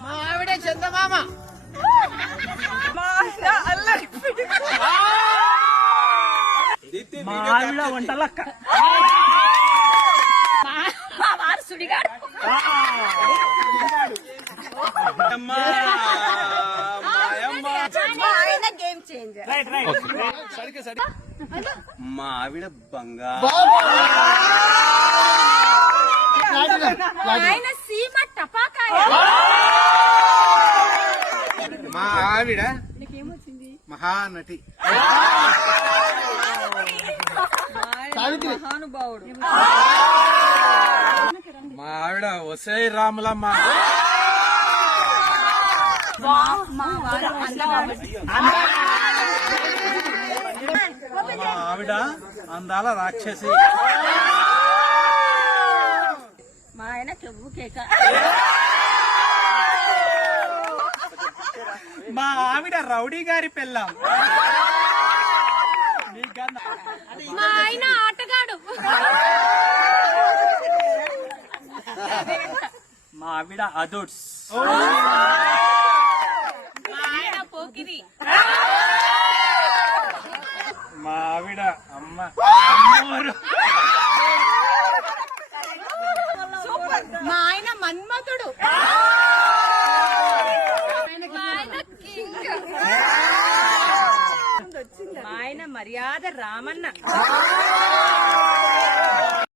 మా ఆవిడ చందమామ. మా ఆవిడ వంటలక్క. మా ఆవిడ బంగారు. మా ఆవిడ మహానటి. మహానుభావుడు. మా ఆవిడ వసై రాములమ్మ. మా ఆవిడ అందాల రాక్షసి. మా ఆయన చెవు కేక. మా ఆవిడ రౌడీ గారి పెళ్ళాం. మా ఆయన ఆటగాడు. మా ఆవిడ అదుడ్స్. మా ఆయన పోకిరి. మా ఆవిడ అమ్మ. మా ఆయన మన్మథుడు. మా ఆయన మర్యాద రామన్న.